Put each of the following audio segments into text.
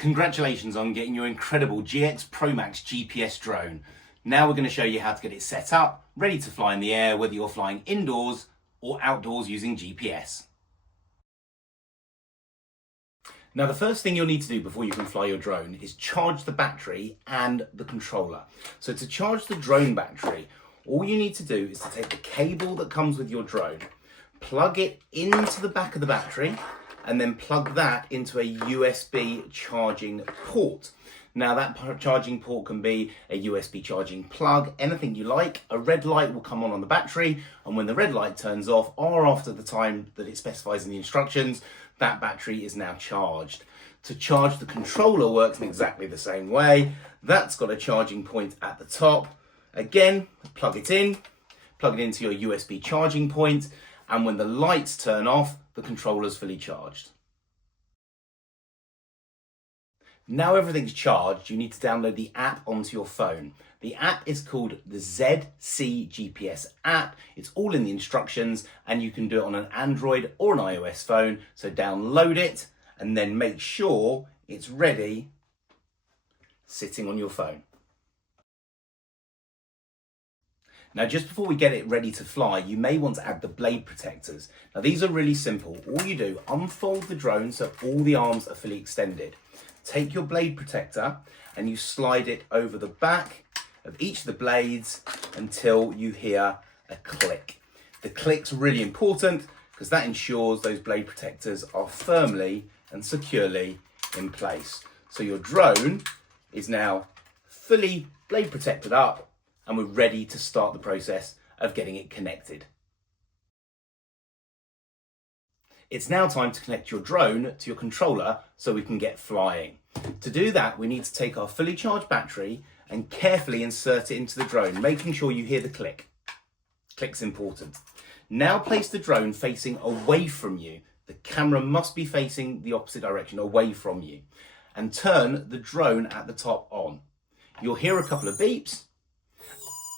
Congratulations on getting your incredible GX Pro Max GPS drone. Now we're going to show you how to get it set up, ready to fly in the air, whether you're flying indoors or outdoors using GPS. Now the first thing you'll need to do before you can fly your drone is charge the battery and the controller. So to charge the drone battery, all you need to do is to take the cable that comes with your drone, plug it into the back of the battery, and then plug that into a USB charging port. Now that charging port can be a USB charging plug, anything you like. A red light will come on the battery, and when the red light turns off or after the time that it specifies in the instructions, that battery is now charged. To charge the controller works in exactly the same way. That's got a charging point at the top. Again, plug it into your USB charging point, and when the lights turn off, the controller's fully charged. Now everything's charged, you need to download the app onto your phone. The app is called the ZC GPS app. It's all in the instructions, and you can do it on an Android or an iOS phone. So download it and then make sure it's ready sitting on your phone. Now, just before we get it ready to fly, you may want to add the blade protectors. Now, these are really simple. All you do, unfold the drone so all the arms are fully extended. Take your blade protector and you slide it over the back of each of the blades until you hear a click. The click's really important because that ensures those blade protectors are firmly and securely in place. So your drone is now fully blade protected up, and we're ready to start the process of getting it connected. It's now time to connect your drone to your controller so we can get flying. To do that, we need to take our fully charged battery and carefully insert it into the drone, making sure you hear the click. Click's important. Now place the drone facing away from you. The camera must be facing the opposite direction, away from you. And turn the drone at the top on. You'll hear a couple of beeps,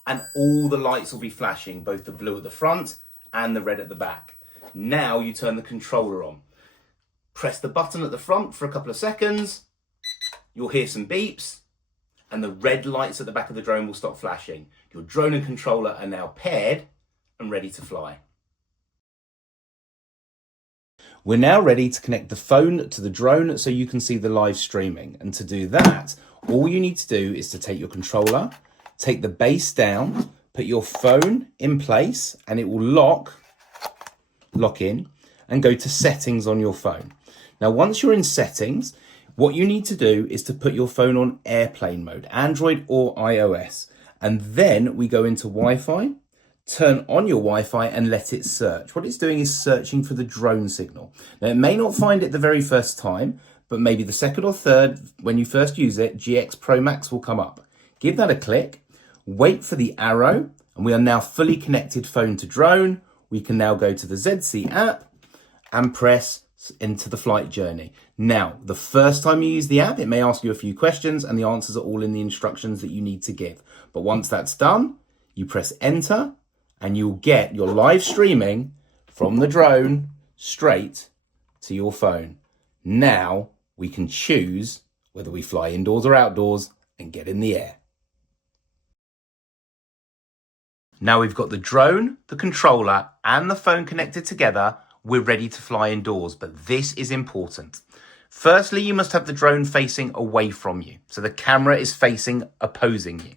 and all the lights will be flashing, both the blue at the front and the red at the back. Now you turn the controller on. Press the button at the front for a couple of seconds. You'll hear some beeps, and the red lights at the back of the drone will stop flashing. Your drone and controller are now paired and ready to fly. We're now ready to connect the phone to the drone so you can see the live streaming. And to do that, all you need to do is to take your controller, take the base down, put your phone in place, and it will lock in, and go to settings on your phone. Now, once you're in settings, what you need to do is to put your phone on airplane mode, Android or iOS. And then we go into Wi-Fi, turn on your Wi-Fi and let it search. What it's doing is searching for the drone signal. Now, it may not find it the very first time, but maybe the second or third, when you first use it, GX Pro Max will come up. Give that a click, wait for the arrow, and we are now fully connected phone to drone. We can now go to the ZC app and press into the flight journey. Now, the first time you use the app, it may ask you a few questions, and the answers are all in the instructions that you need to give. But once that's done, you press enter, and you'll get your live streaming from the drone straight to your phone. Now we can choose whether we fly indoors or outdoors and get in the air. Now we've got the drone, the controller, and the phone connected together, we're ready to fly indoors, but this is important. Firstly, you must have the drone facing away from you, so the camera is facing opposing you.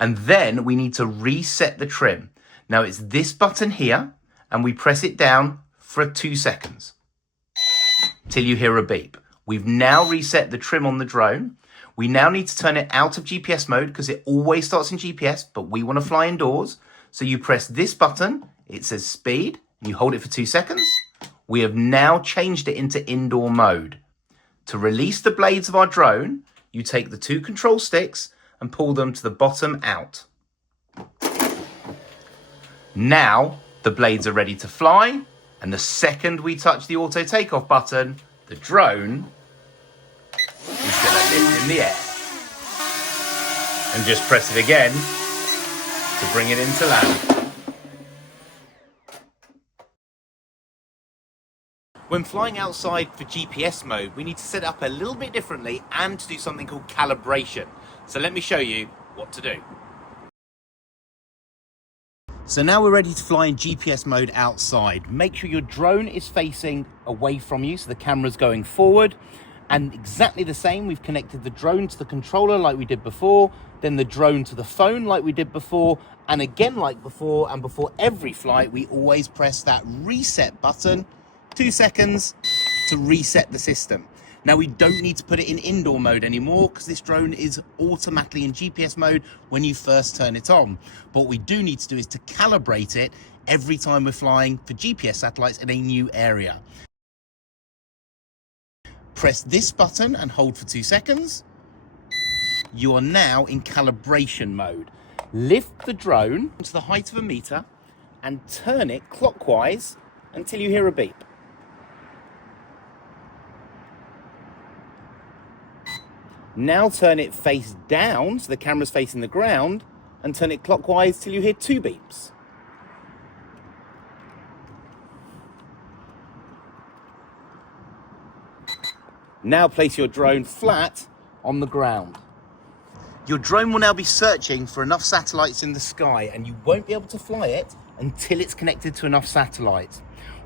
And then we need to reset the trim. Now it's this button here, and we press it down for 2 seconds till you hear a beep. We've now reset the trim on the drone. We now need to turn it out of GPS mode because it always starts in GPS, but we want to fly indoors. So you press this button, it says speed, and you hold it for 2 seconds. We have now changed it into indoor mode. To release the blades of our drone, you take the 2 control sticks and pull them to the bottom out. Now the blades are ready to fly, and the second we touch the auto takeoff button, the drone is going to lift in the air. And just press it again to bring it into land. When flying outside for GPS mode, we need to set it up a little bit differently and to do something called calibration. So let me show you what to do. So now we're ready to fly in GPS mode outside. Make sure your drone is facing away from you, so the camera's going forward. And exactly the same, we've connected the drone to the controller like we did before, then the drone to the phone like we did before, and again like before. And before every flight, we always press that reset button, 2 seconds to reset the system. Now we don't need to put it in indoor mode anymore because this drone is automatically in GPS mode when you first turn it on. But what we do need to do is to calibrate it every time we're flying for GPS satellites in a new area. Press this button and hold for 2 seconds. You are now in calibration mode. Lift the drone to the height of 1 meter and turn it clockwise until you hear a beep. Now turn it face down, so the camera's facing the ground, and turn it clockwise till you hear 2 beeps. Now place your drone flat on the ground. Your drone will now be searching for enough satellites in the sky, and you won't be able to fly it until it's connected to enough satellites.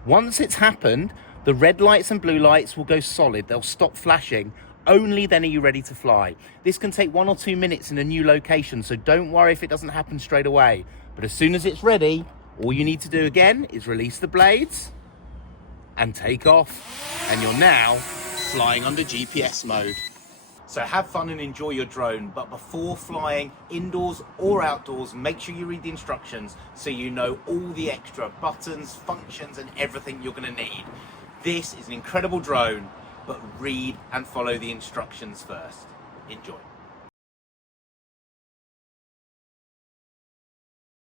Once it's happened, the red lights and blue lights will go solid. They'll stop flashing. Only then are you ready to fly. This can take 1 or 2 minutes in a new location, so don't worry if it doesn't happen straight away. But as soon as it's ready, all you need to do again is release the blades and take off, and you're now flying under GPS mode. So have fun and enjoy your drone, but before flying indoors or outdoors, make sure you read the instructions so you know all the extra buttons, functions, and everything you're going to need. This is an incredible drone, but read and follow the instructions first. Enjoy.